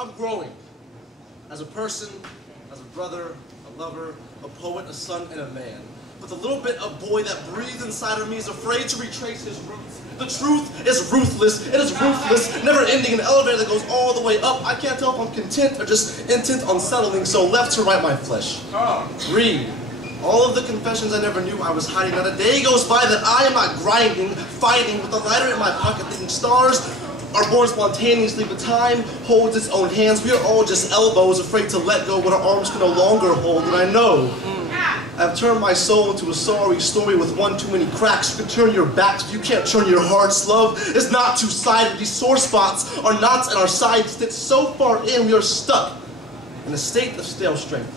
I'm growing. As a person, as a brother, a lover, a poet, a son, and a man. But the little bit of boy that breathes inside of me is afraid to retrace his roots. The truth is ruthless. It is ruthless, never ending, an elevator that goes all the way up. I can't tell if I'm content or just intent on settling, so left to right my flesh. Read. All of the confessions I never knew I was hiding. Not a day goes by that I am not grinding, fighting, with a lighter in my pocket, thinking stars are born spontaneously, but time holds its own hands. We are all just elbows, afraid to let go what our arms can no longer hold, and I know I've turned my soul into a sorry story with one too many cracks. You can turn your backs, but you can't turn your hearts. Love is not two-sided. These sore spots are knots in our sides stitched so far in we are stuck in a state of stale strength.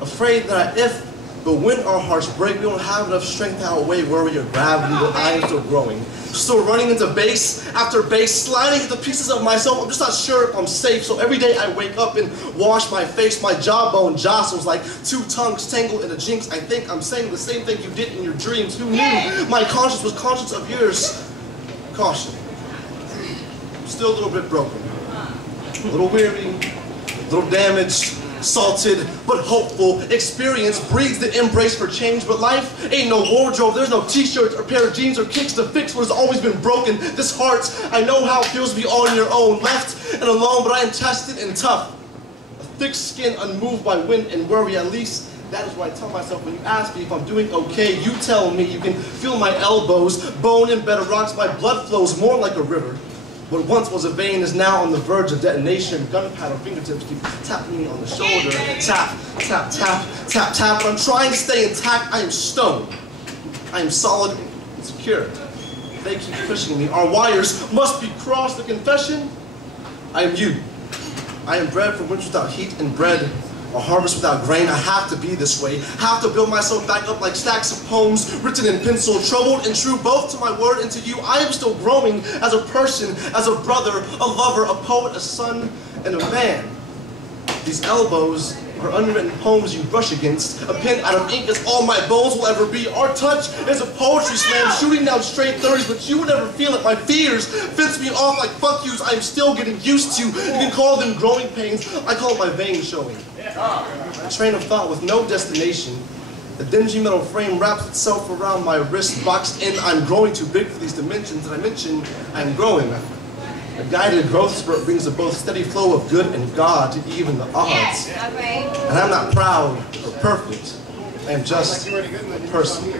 Afraid that but when our hearts break, we don't have enough strength to outweigh worry or gravity, but I am still growing. Still running into base after base, sliding into pieces of myself. I'm just not sure if I'm safe, so every day I wake up and wash my face. My jawbone jostles like two tongues tangled in a jinx. I think I'm saying the same thing you did in your dreams. Who knew my conscience was conscious of yours? Caution. I'm still a little bit broken. A little weary, a little damaged, salted, but hopeful. Experience breeds the embrace for change, but life ain't no wardrobe. There's no t-shirts or pair of jeans or kicks to fix what has always been broken. This heart, I know how it feels to be on your own, left and alone, but I am tested and tough. A thick skin unmoved by wind and worry, at least that is what I tell myself when you ask me if I'm doing okay. You tell me. You can feel my elbows, bone and bed of rocks. My blood flows more like a river. What once was a vein is now on the verge of detonation. Gunpowder fingertips keep tapping me on the shoulder. Tap, tap, tap, tap, tap. But I'm trying to stay intact. I am stone. I am solid and secure. They keep pushing me. Our wires must be crossed. The confession, I am you. I am bread from winter without heat and bread. A harvest without grain. I have to be this way. Have to build myself back up like stacks of poems written in pencil, troubled and true, both to my word and to you. I am still growing as a person, as a brother, a lover, a poet, a son, and a man. These elbows are unwritten poems you brush against. A pen out of ink is all my bones will ever be. Our touch is a poetry slam, shooting down straight 30s, but you would never feel it. My fears fence me off like fuck yous I am still getting used to. You can call them growing pains. I call it my veins showing. A train of thought with no destination. The dingy metal frame wraps itself around my wrist, boxed in. I'm growing too big for these dimensions. And I mentioned I'm growing. A guided growth spurt brings a both steady flow of good and God to even the odds. And I'm not proud or perfect. I am just a person.